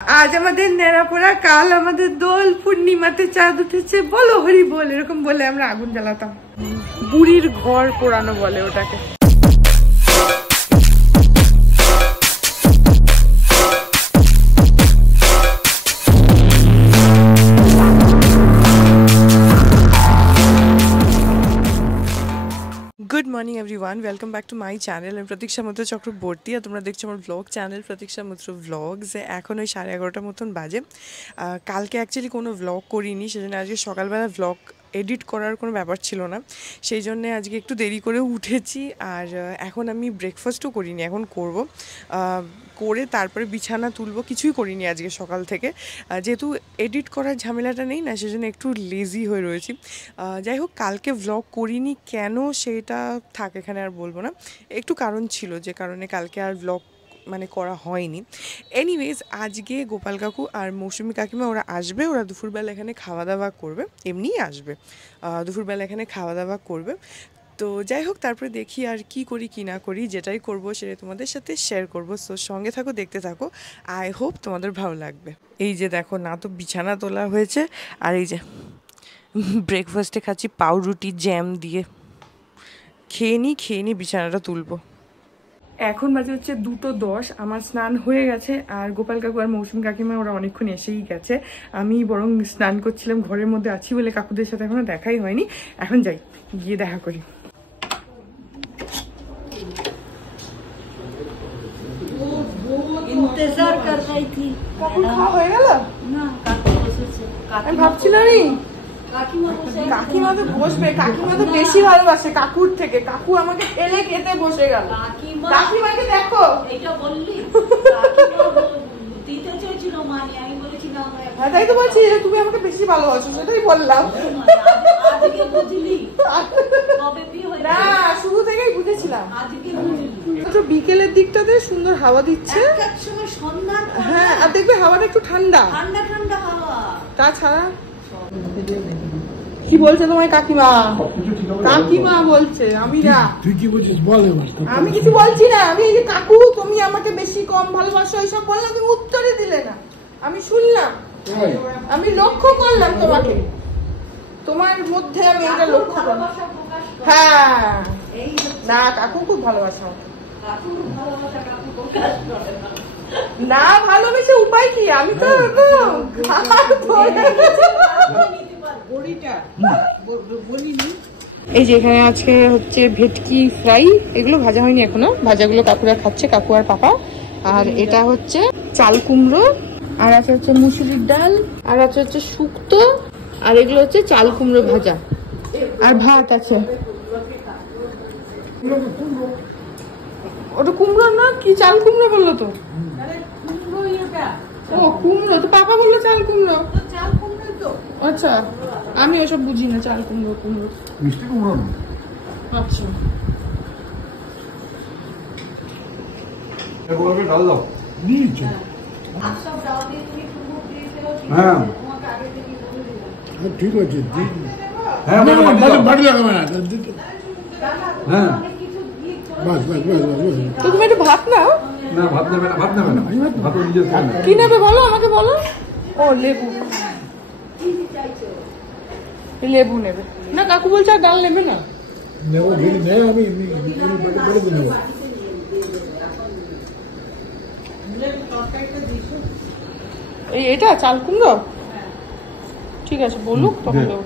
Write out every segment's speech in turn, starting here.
আজ আমাদের নেড়াপোড়া, কাল আমাদের দোল, পূর্ণিমাতে চাঁদ উঠেছে, বলো হরি বল, এরকম বলে আমরা আগুন জ্বালাতাম। বুড়ির ঘর পোড়ানো বলে ওটাকে। Good morning everyone, welcome back to my channel. আমি প্রতীক্ষা মৈত্র চক্রবর্তী আর তোমরা দেখছো আমার ব্লগ চ্যানেল প্রতীক্ষা মৈত্র ব্লগস। এখন ওই 11:30 মতন বাজে। কালকে অ্যাকচুয়ালি কোনো ব্লগ করিনি, সেজন্য আজকে সকালবেলা ব্লগ এডিট করার কোনো ব্যাপার ছিল না, সেই জন্যে আজকে একটু দেরি করে উঠেছি। আর এখন আমি ব্রেকফাস্টও করিনি, এখন করব, করে তারপরে বিছানা তুলবো। কিছুই করিনি আজকে সকাল থেকে, যেহেতু এডিট করার ঝামেলাটা নেই না, সেজন্য একটু লেজি হয়ে রয়েছি। যাই হোক, কালকে ব্লগ করিনি কেন সেটা থাক, এখানে আর বলবো না। একটু কারণ ছিল, যে কারণে কালকে আর ব্লগ করা হয়নি। এনিওয়েজ, আজকে গোপাল কাকু আর মৌসুমি কাকিমা ওরা আসবে, ওরা দুপুরবেলা এখানে খাওয়া দাওয়া করবে, এমনিই আসবে, দুপুরবেলা এখানে খাওয়া দাওয়া করবে। তো যাই হোক, তারপরে দেখি আর কি করি কি না করি, যেটাই করব সেটা তোমাদের সাথে শেয়ার করব। সো সঙ্গে থাকো, দেখতে থাকো, আই হোপ তোমাদের ভালো লাগবে। এই যে দেখো না, তো বিছানা তোলা হয়েছে, আর এই যে ব্রেকফাস্টে খাচ্ছি পাউরুটি জ্যাম দিয়ে। খেয়ে নিই বিছানাটা তুলবো। এখন বাজে হচ্ছে 2:10, আমার স্নান হয়ে গেছে, আর গোপাল কাকু আর মৌসুমি কাকিমা ওরা অনেকক্ষণ এসেই গেছে। আমি বরং স্নান করছিলাম, ঘরের মধ্যে আছি বলে কাকুদের সাথে এখনো দেখাই হয়নি। এখন যাই, গিয়ে দেখা করি। इंतजार कर रही थी। কাকুর খাওয়া হয়ে গেল? না, কাকু বসেছে। আমি ভাবছিলামই কাকিমা তো বসবে, কাকিমা তো বেশি ভালোবাসে কাকুর থেকে। কাকু আমাকে ঠেলে খেতে বসে গেল। কাকিমাকে দেখো, এটা বললি দিতে চেয়েছিল মানে, আমি বলেছি না। হ্যাঁ, তাই তো বলছি, তুমি আমাকে বেশি ভালোবাসো, সেটাই বললাম। আজকে বুঝলি? কবে বিয়ে হয়েছে? না, শুরু থেকেই বুঝেছিলাম। আজকে বুঝলি? তো বিকেলের দিকটাতে সুন্দর হাওয়া দিচ্ছে। এক সময় সন্ধ্যা, হ্যাঁ, আর দেখবে হাওয়াটা একটু ঠান্ডা ঠান্ডা ঠান্ডা হাওয়া। তাছাড়া কি বলছে তোমার কাকিমা? কাকিমা বলছে, আমি না। তুই কি বলছিস বল এবার। আমি কিছু বলছি না। আমি এই যে কাকু তুমি আমাকে বেশি কম ভালোবাসো এইসব বললাম, তুমি উত্তরে দিলে না। আমি শুনলাম, আমি লক্ষ্য করলাম তোমাকে, তোমার মধ্যে আমি এটা লক্ষ্য করলাম। হ্যাঁ, না, কাকু খুব ভালোবাসা আমাকে। না ভালোবেসে উপায় কি? আমি তো এই যে এখানে আজকে হচ্ছে ভেটকি ফ্রাই, এগুলো ভাজা হয়নি এখনো, ভাজাগুলো কাকুরা খাচ্ছে, কাকু আর পাপা। আর এটা হচ্ছে চাল কুমড়ো, আর আছে হচ্ছে মুসুরির ডাল, আর আছে হচ্ছে শুক্তো, আর এগুলো হচ্ছে চাল কুমড়ো ভাজা, আর ভাত আছে। ওটা কুমড়ো না, কি চাল কুমড়ো বললো তো? ও কুমড়ো তো, পাপা বললো চাল কুমড়ো। আচ্ছা, আমি ওসব বুঝি না, চাল কুমড়ো কুমড়ো মিষ্টি কুমড়ো না। আচ্ছা, ডাল দাও নিয়েছে। হ্যাঁ ঠিক আছে, হ্যাঁ বাড়ি লাগাবে না। হ্যাঁ বাস বাস বাস বাস। তো তুমি একটু ভাত নাও। না ভাত নেবে না, ভাত নেবে না, ভাত নিজে কি নেবে বলো, আমাকে বলো। ও লেবু, লেবু নেবে না? কাকু বলছে আর ডাল নেবে না। নেবো যদি নেই, আমি বেড়ে নেবো। এটা চাল কুমড়ো, ঠিক আছে বলুক তখন দেবো।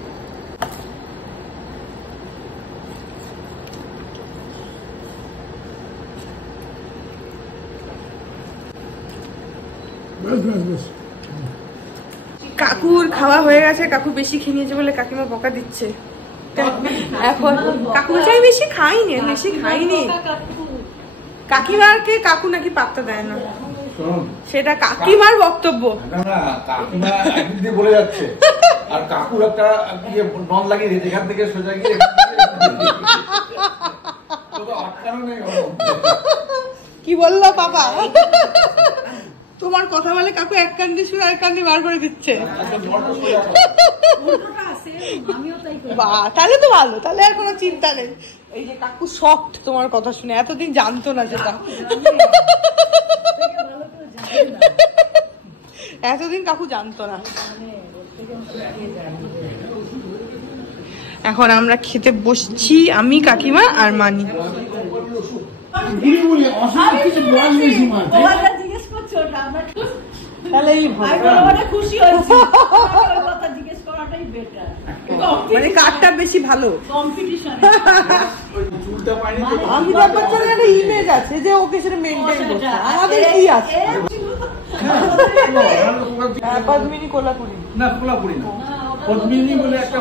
কাকুর খাওয়া হয়ে গেছে, কাকু বেশি খেয়ে নিয়েছে বলে কাকিমা বকা দিচ্ছে। এখন কাকু চাই বেশি খাইনি, বেশি খাইনি। কাকিমাকে কাকু নাকি পাত্তা দেয় না, সেটা কাকিমার বক্তব্য। বলে যাচ্ছে, আর কাকুর একটা নন লাগিয়ে দিয়েছে এখান থেকে সোজা গিয়ে। কি বললো পাপা? তোমার কথা বলে কাকু এক কান্দি শুনে আর কান্দি বার করে দিচ্ছে। বাহ, তাহলে তো ভালো, তাহলে আর কোনো চিন্তা নেই। এই যে কাকু শক্ট তোমার কথা শুনে, এতদিন জানতো না যেটা। এতদিন কাকু জানতো না। এখন আমরা খেতে বসছি, আমি, কাকিমা আর মানি। জিজ্ঞেস করছো ওটা আমরা তাহলেই খুশি হয়েছি। কথা জিজ্ঞেস করাটাই বেটার। মানে কারটা বেশি ভালো কম্পিটিশন। চুলটা পাইনি তো অমিতাভ বচ্চনের একটা ইমেজ আছে যে ওকে সেটা মেনটেন করতে, আমাদের কি আছে? পদ্মিনী কোলাপুরি না, কোলাপুরি না, পদ্মিনী বলে একটা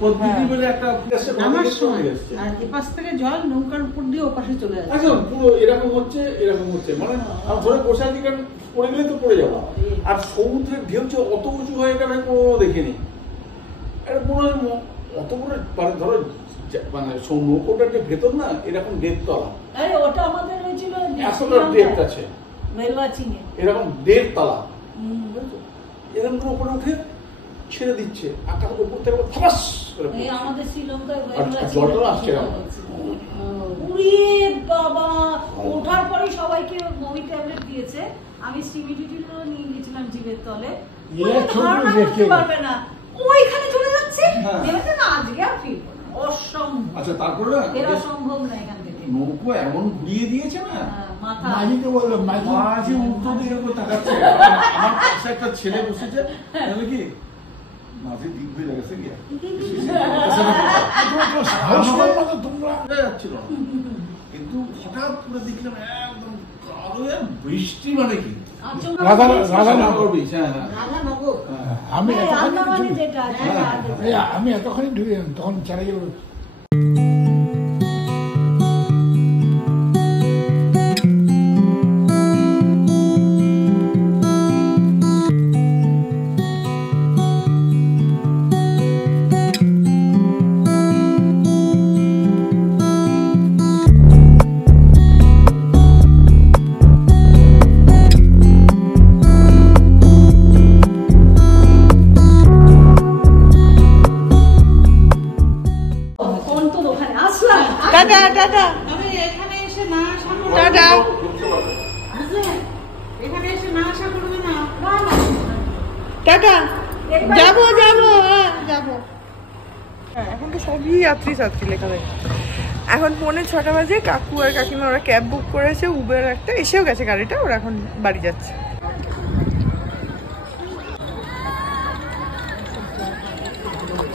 পদ্মিনী বলে একটা আমার সময় আর এপাশ থেকে জল নৌকার উপর দিয়ে ওপাশে চলে আসে। আচ্ছা পুরো এরকম হচ্ছে মানে আমি ধরে বসে আছি, কারণ পড়ে গেলে তো পড়ে যাবো। আর সমুদ্রের ঢেউ যে অত উঁচু হয় এটা আমি কোনো দেখিনি। এটা মনে হয় অত বড়, মানে ধরো মানে নৌকোটার যে ভেতর না এরকম দেড়তলা, ওটা আমাদের হয়েছিল আসলে ডেপ্থ আছে এরকম 1.5 তলা, এরকম করে উপরে উঠে ছেড়ে দিচ্ছে আকাশ উপর থেকে ফাঁস করে আমাদের শ্রীলঙ্কায় জলটা আসছে বাবা। ওঠার পরে সবাইকে মুভি ট্যাবলেট দিয়েছে, আমি সিবিডিটির নিয়ে গেছিলাম জিভের তলে, ধারণা করতে পারবে না ওইখানে চলে যাচ্ছে। ভেবেছে না আজকে আর ফিরবো না, অসম্ভব। আচ্ছা তারপরে এরা সম্ভব না এখান থেকে। নৌকো এমন ঘুরিয়ে দিয়েছে না, মাথা মাঝিকে বললো মাঝে উল্টো দিকে করে তাকাচ্ছে। আমার পাশে একটা ছেলে বসেছে, জানো কি মাঝে দিক হয়ে গেছে গিয়া তোমরা যাচ্ছিল না, কিন্তু হঠাৎ করে দেখলাম একদম কালো বৃষ্টি, মানে কি আমি এতখানি ঢুকে তখন চারা গেল। টাটা টাটা তবে এখানে এসে না আশা করবে, টাটা। এখানে এসে না আশা করবে না। টাটা, যাবো যাবো, হ্যাঁ যাবো। এখন তো সবই যাত্রী সাত্রী লেখা থাকে। এখন 6:45 বাজে, কাকু আর কাকিমা ওরা ক্যাব বুক করেছে, উবের একটা, এসেও গেছে গাড়িটা, ওরা এখন বাড়ি যাচ্ছে।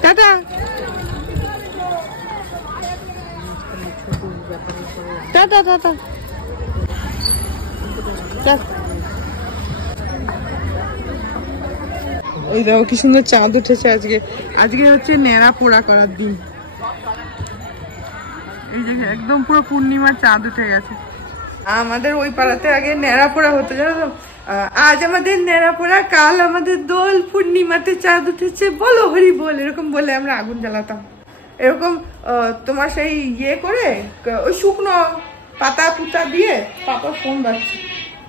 Tata tata tata. ওই দেখো কি সুন্দর চাঁদ উঠেছে আজকে। আজকে হচ্ছে নেড়া পোড়া করার দিন। এই যে একদম পুরো পূর্ণিমার চাঁদ উঠে গেছে। আমাদের ওই পাড়াতে আগে নেড়া পোড়া হতো, জানো তো? আজ আমাদের নেড়া পোড়া, কাল আমাদের দোল, পূর্ণিমাতে চাঁদ উঠেছে, বলো হরি বল, এরকম বলে আমরা আগুন জ্বালাতাম। এরকম তোমার সেই ইয়ে করে ওই শুকনো পাতা পুতা দিয়ে, পাতা ফোন বাজছে,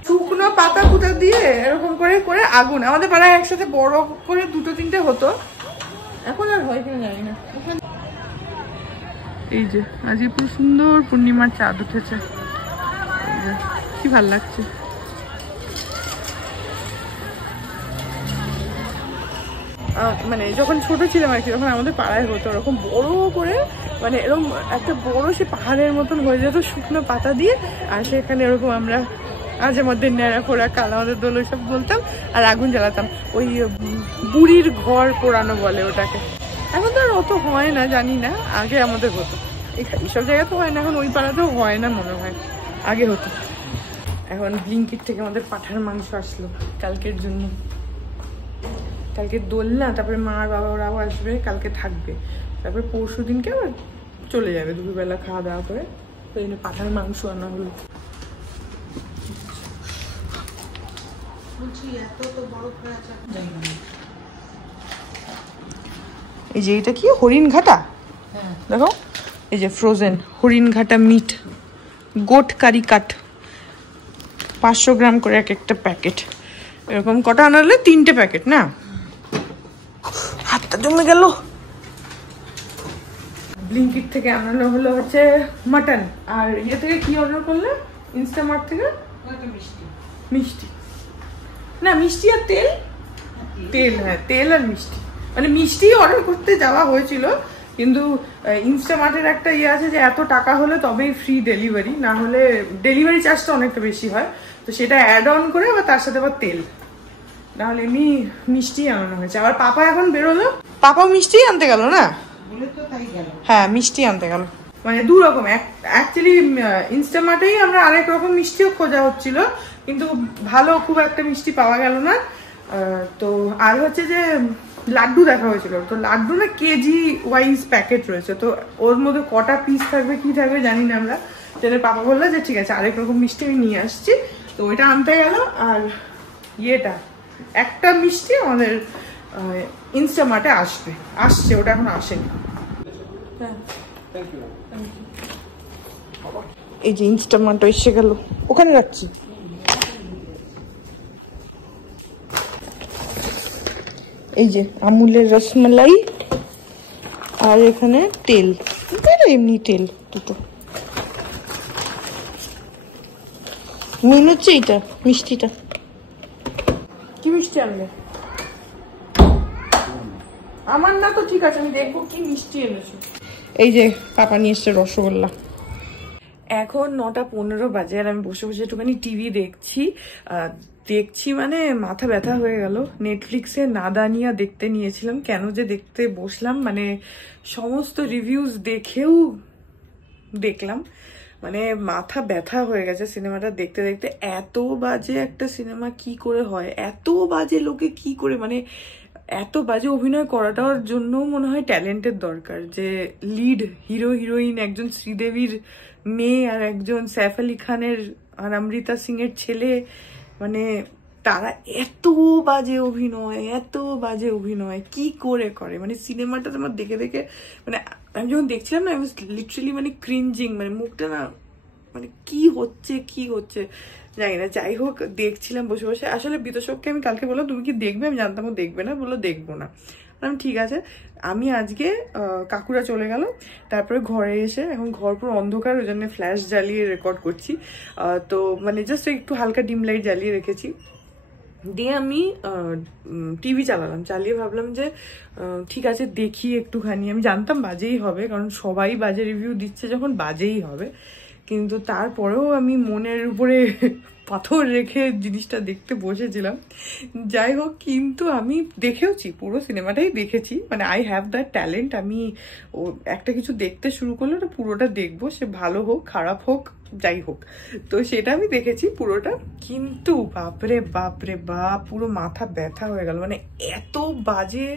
শুকনো পাতা পুতা দিয়ে এরকম করে করে আগুন আমাদের পাড়ায় একসাথে বড় করে 2-3টে হতো, এখন আর হয় কিনা জানি না। এই যে আজকে পুরো সুন্দর পূর্ণিমার চাঁদ উঠেছে, কি ভাল লাগছে। মানে যখন ছোট ছিলাম আর কি, তখন আমাদের পাড়ায় হতো ওরকম বড় করে, মানে এরকম একটা বড় সে পাহাড়ের মতন হয়ে যেত শুকনো পাতা দিয়ে, আর সেখানে এরকম আমরা আজ আমাদের ন্যাড়া পোড়া, কাল আমাদের দোল সব বলতাম, আর আগুন জ্বালাতাম। ওই বুড়ির ঘর পোড়ানো বলে ওটাকে। এখন তো আর অত হয় না, জানি না, আগে আমাদের হতো। এইসব জায়গায় তো হয় না, এখন ওই পাড়াতেও হয় না মনে হয়, আগে হতো। এখন ব্লিঙ্কিট থেকে আমাদের পাঁঠার মাংস আসলো কালকের জন্য। কালকে দোল না, তারপরে মা আর বাবা ওরাও আসবে, কালকে থাকবে, তারপরে পরশু দিনকে আবার চলে যাবে দুপুরবেলা খাওয়া দাওয়া করে। তো এই পাঁঠার মাংস আনা হলো। এই যে এটা কি হরিণ ঘাটা, দেখো এই যে ফ্রোজেন হরিণ ঘাটা মিট, গোট কারি কাট, 500 গ্রাম করে এক একটা প্যাকেট। এরকম কটা আনালে 3টে প্যাকেট না, হাতটা জমে গেল। ব্লিঙ্কিট থেকে আনানো হলো হচ্ছে মাটন, আর ইয়ে থেকে কি অর্ডার করলে? ইনস্টামার্ট থেকে মিষ্টি। না মিষ্টি আর তেল, তেল, হ্যাঁ তেল আর মিষ্টি, মানে মিষ্টি অর্ডার করতে যাওয়া হয়েছিল কিন্তু ইনস্টামার্টের একটা ইয়ে আছে যে এত টাকা হলে তবেই ফ্রি ডেলিভারি, না হলে ডেলিভারি চার্জটা অনেকটা বেশি হয়, তো সেটা অ্যাড অন করে আবার তার সাথে আবার তেল, নাহলে এমনি মিষ্টি আনানো হয়েছে। আবার পাপা এখন বেরোলো, পাপাও মিষ্টি আনতে গেল না, হ্যাঁ মিষ্টি আনতে গেল, মানে দু রকম। অ্যাকচুয়ালি ইনস্টামার্টেই আমরা আরেক রকম মিষ্টিও খোঁজা হচ্ছিল কিন্তু ভালো খুব একটা মিষ্টি পাওয়া গেল না। তো আর হচ্ছে যে লাড্ডু দেখা হয়েছিল, তো লাড্ডু না কেজি ওয়াইজ প্যাকেট রয়েছে, তো ওর মধ্যে কটা পিস থাকবে কি থাকবে জানি না আমরা, তাহলে পাপা বললো যে ঠিক আছে আরেক রকম মিষ্টি আমি নিয়ে আসছি, তো ওইটা আনতে গেল। আর ইয়েটা একটা মিষ্টি আমাদের ইনস্টামার্টে আসছে, ওটা এখন আসেনি। এই যে ইনস্টামার্ট এসে গেল, ওখানে রাখছি। এই যে আমুলের রসমালাই আর এখানে তেল, এমনি তেল দুটো। মেন হচ্ছে এইটা মিষ্টিটা। কি মিষ্টি আনলে? আমার না তো ঠিক আছে, আমি দেখবো কি মিষ্টি এনেছো। এই যে পাপা নিয়ে এসছে রসগোল্লা। এখন 9:15 বাজে আর আমি বসে বসে একটুখানি টিভি দেখছি মানে মাথা ব্যথা হয়ে গেল। নেটফ্লিক্সে নাদানিয়া দেখতে নিয়েছিলাম, কেন যে দেখতে বসলাম, মানে সমস্ত রিভিউজ দেখেও দেখলাম, মানে মাথা ব্যথা হয়ে গেছে সিনেমাটা দেখতে দেখতে। এত বাজে একটা সিনেমা কি করে হয়, এত বাজে লোকে কি করে, মানে এত বাজে অভিনয় করাটার জন্য মনে হয় ট্যালেন্টের দরকার, যে লিড হিরো হিরোইন একজন শ্রীদেবীর মেয়ে আর একজন সাইফ আলি খানের আর অমৃতা সিং এর ছেলে, মানে তারা এত বাজে অভিনয় কি করে করে, মানে সিনেমাটা তোমার দেখে দেখে মানে আমি যখন দেখছিলাম না, আমি লিটারালি মানে ক্রিঞ্জিং, মানে মুখটা না মানে কি হচ্ছে জানি না। যাই হোক দেখছিলাম বসে বসে। আসলে বিতোষককে আমি কালকে বললাম তুমি কি দেখবে, আমি জানতাম ও দেখবে না, বললো দেখবো না। আমি ঠিক আছে। আমি আজকে কাকুরা চলে গেল, তারপরে ঘরে এসে এখন ঘর পুরো অন্ধকার, ওই জন্য ফ্ল্যাশ জ্বালিয়ে রেকর্ড করছি। তো মানে জাস্ট একটু হালকা ডিম লাইট জ্বালিয়ে রেখেছি, দিয়ে আমি টিভি চালালাম, চালিয়ে ভাবলাম যে ঠিক আছে দেখি একটুখানি। আমি জানতাম বাজেই হবে, কারণ সবাই বাজে রিভিউ দিচ্ছে যখন বাজেই হবে, কিন্তু তারপরেও আমি মনের উপরে পাথর রেখে জিনিসটা দেখতে বসেছিলাম। যাই হোক, কিন্তু আমি দেখেওছি, পুরো সিনেমাটাই দেখেছি, মানে আই হ্যাভ দ্যাট ট্যালেন্ট। আমি একটা কিছু দেখতে শুরু করলে ওটা পুরোটা দেখবো, সে ভালো হোক খারাপ হোক যাই হোক, তো সেটা আমি দেখেছি পুরোটা। কিন্তু বাপরে বাপ, পুরো মাথা ব্যথা হয়ে গেল, মানে এত বাজে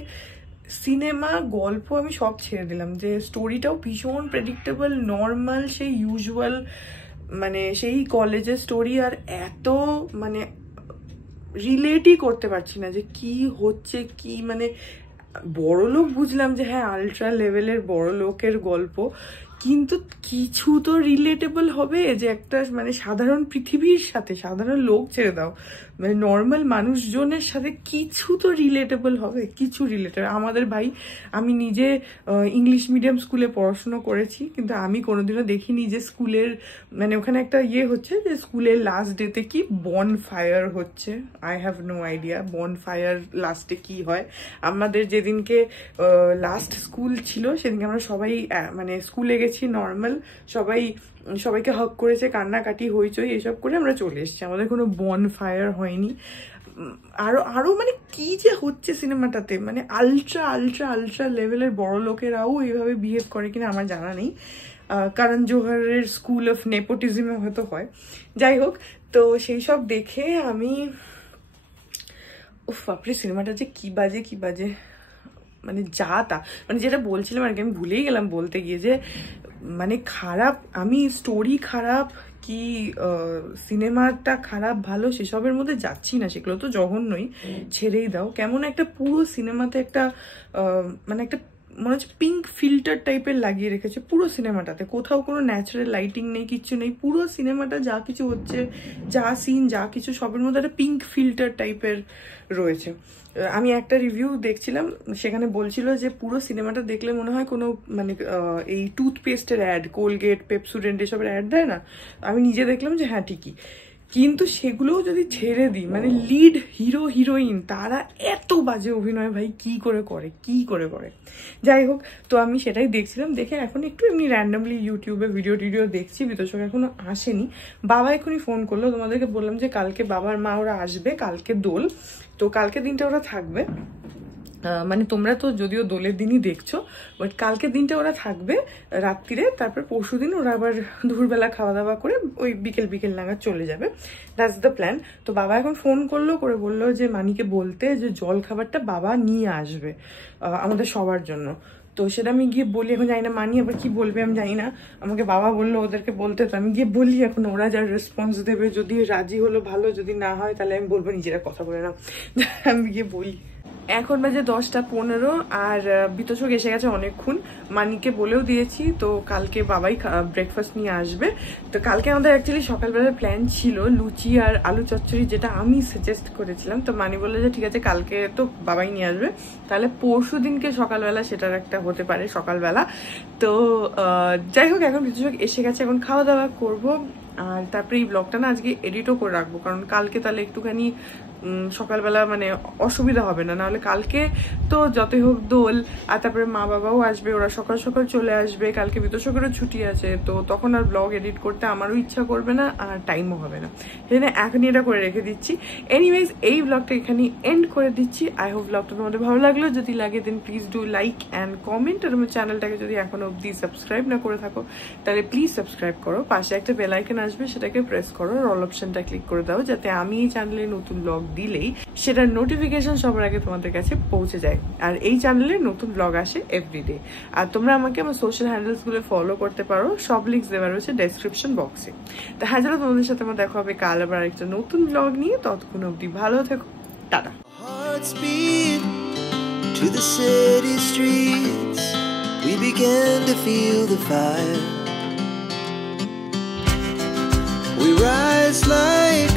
সিনেমা, গল্প আমি সব ছেড়ে দিলাম, যে স্টোরিটাও ভীষণ প্রেডিক্টেবল, নর্মাল সেই ইউজুয়াল, মানে সেই কলেজের স্টোরি, আর এত মানে রিলেটই করতে পারছি না যে কি হচ্ছে কি, মানে বড়লোক বুঝলাম যে হ্যাঁ আলট্রা লেভেলের বড়লোকের গল্প, কিন্তু কিছু তো রিলেটেবল হবে, যে একটা মানে সাধারণ পৃথিবীর সাথে, সাধারণ লোক ছেড়ে দাও, মানে নর্মাল মানুষজনের সাথে কিছু তো রিলেটেবল হবে, কিছু রিলেটেবল। আমাদের ভাই, আমি নিজে ইংলিশ মিডিয়াম স্কুলে পড়াশুনো করেছি, কিন্তু আমি কোনোদিনও দেখিনি যে স্কুলের মানে ওখানে একটা ইয়ে হচ্ছে যে স্কুলের লাস্ট ডেতে কি বন ফায়ার হচ্ছে। আই হ্যাভ নো আইডিয়া বন ফায়ার লাস্টে কি হয়। আমাদের যেদিনকে লাস্ট স্কুল ছিল সেদিনকে আমরা সবাই মানে স্কুলে গেছি নর্মাল, সবাইকে হক করেছে, কান্নাকাটি হইচই এসব করে আমরা চলে এসেছি, আমাদের কোনো বন ফায়ার হয়নি। আরো মানে কি যে হচ্ছে সিনেমাটাতে, মানে আলট্রা লেভেলের বড় লোকেরাও এইভাবে বিহেভ করে কিনা আমার জানা নেই। করণ জোহরের স্কুল অফ নেপোটিজমে হয়তো হয়। যাই হোক, তো সেই সব দেখে আমি বাপরে সিনেমাটা যে কি বাজে, মানে যা তা, মানে যেটা বলছিলাম আর কি, আমি ভুলেই গেলাম বলতে গিয়ে, যে মানে খারাপ, আমি স্টোরি খারাপ কি সিনেমাটা খারাপ ভালো সেসবের মধ্যে যাচ্ছি না, সেগুলো তো জঘন্যই, ছেড়েই দাও। কেমন একটা পুরো সিনেমাতে একটা মানে একটা মনে হচ্ছে পিঙ্ক ফিল্টার টাইপের লাগিয়ে রেখেছে পুরো সিনেমাটাতে, কোথাও কোনো ন্যাচারাল লাইটিং নেই, কিচ্ছু নেই, পুরো সিনেমাটা যা কিছু হচ্ছে, যা সিন যা কিছু সবের মধ্যে একটা পিঙ্ক ফিল্টার টাইপের রয়েছে। আমি একটা রিভিউ দেখছিলাম, সেখানে বলছিল যে পুরো সিনেমাটা দেখলে মনে হয় কোনো মানে এই টুথপেস্টের অ্যাড, কোলগেট, পেপসুডেন্ট এসবের অ্যাড দেয় না, আমি নিজে দেখলাম যে হ্যাঁ ঠিকই, কিন্তু সেগুলোও যদি ছেড়ে দিই, মানে লিড হিরো হিরোইন তারা এত বাজে অভিনয় ভাই কি করে করে। যাই হোক, তো আমি সেটাই দেখছিলাম, দেখে এখন একটু এমনি র্যান্ডামলি ইউটিউবে ভিডিও টিডিও দেখছি। বিতোষক এখনো আসেনি, বাবা এখনই ফোন করলো, তোমাদেরকে বললাম যে কালকে বাবার মা ওরা আসবে, কালকে দোল, তো কালকে দিনটা ওরা থাকবে, মানে তোমরা তো যদিও দোলের দিনই দেখছো, বাট কালকের দিনটা ওরা থাকবে রাত্রিরে, তারপর পরশু দিন ওরা আবার দুপুরবেলা খাওয়া দাওয়া করে ওই বিকেল নাগাদ চলে যাবে। That's the plan. তো বাবা এখন ফোন করে বললো যে মানিকে বলতে যে জল খাবারটা বাবা নিয়ে আসবে আমাদের সবার জন্য। তো সেটা আমি গিয়ে বলি, এখন জানি না মানি আবার কি বলবে আমি জানি না, আমাকে বাবা বললো ওদেরকে বলতে, তো আমি গিয়ে বলি, এখন ওরা যার রেসপন্স দেবে, যদি রাজি হলো ভালো, যদি না হয় তাহলে আমি বলবো নিজেরা কথা বলে না। আমি গিয়ে বলি। এখন বাজে 10:15 আর বিতোষক এসে গেছে অনেকক্ষণ, মানিকে বলেও দিয়েছি, তো কালকে বাবাই ব্রেকফাস্ট নিয়ে আসবে। তো কালকে আমাদের অ্যাকচুয়ালি সকালবেলার প্ল্যান ছিল লুচি আর আলু চচ্চড়ি, যেটা আমি সাজেস্ট করেছিলাম। তো মানি বললো যে ঠিক আছে কালকে তো বাবাই নিয়ে আসবে, তাহলে পরশু দিনকে সকালবেলা সেটার একটা হতে পারে সকালবেলা। তো যাই হোক, এখন বিতোষক এসে গেছে, এখন খাওয়া দাওয়া করবো, আর তারপরে এই ব্লগটা না আজকে এডিটও করে রাখবো, কারণ কালকে তাহলে একটুখানি সকালবেলা মানে অসুবিধা হবে না, নাহলে কালকে তো যতই হোক দোল, আর তারপরে মা বাবাও আসবে, ওরা সকাল সকাল চলে আসবে, কালকে বিতোষকেরও ছুটি আছে, তো তখন আর ব্লগ এডিট করতে আমারও ইচ্ছা করবে না আর টাইমও হবে না, সেজন্য এখনই এটা করে রেখে দিচ্ছি। এনিওয়েজ, এই ব্লগটা এখানে এন্ড করে দিচ্ছি। আই হোপ ব্লগটা তোমাদের ভালো লাগলো, যদি লাগে then please do like and comment, আর আমার চ্যানেলটাকে যদি এখনো অবধি সাবস্ক্রাইব না করে থাকো তাহলে প্লিজ সাবস্ক্রাইব করো, পাশে একটা বেল আইকন আসবে সেটাকে প্রেস করো, অল অপশনটা ক্লিক করে দাও, যাতে আমি এই চ্যানেলে নতুন ব্লগ দিলেই সেটার নোটিফিকেশন সবার আগে তোমাদের কাছে পৌঁছে যায়। আর এই চ্যানেলে নতুন ব্লগ আসে এভরিডে। আর তোমরা আমাকে আমার সোশ্যাল হ্যান্ডেলস গুলো ফলো করতে পারো, সব লিঙ্কস দেওয়া রয়েছে ডেসক্রিপশন বক্সে। তো হ্যাঁ, চলো তোমাদের সাথে আমার দেখা হবে কাল আবার একটা নতুন ব্লগ নিয়ে, ততক্ষণ অবধি ভালো থেকো, tata. Hearts beat to the city streets. We began to feel the fire. We rise like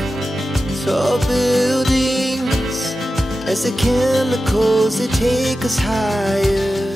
tall buildings as the chemicals they take us higher.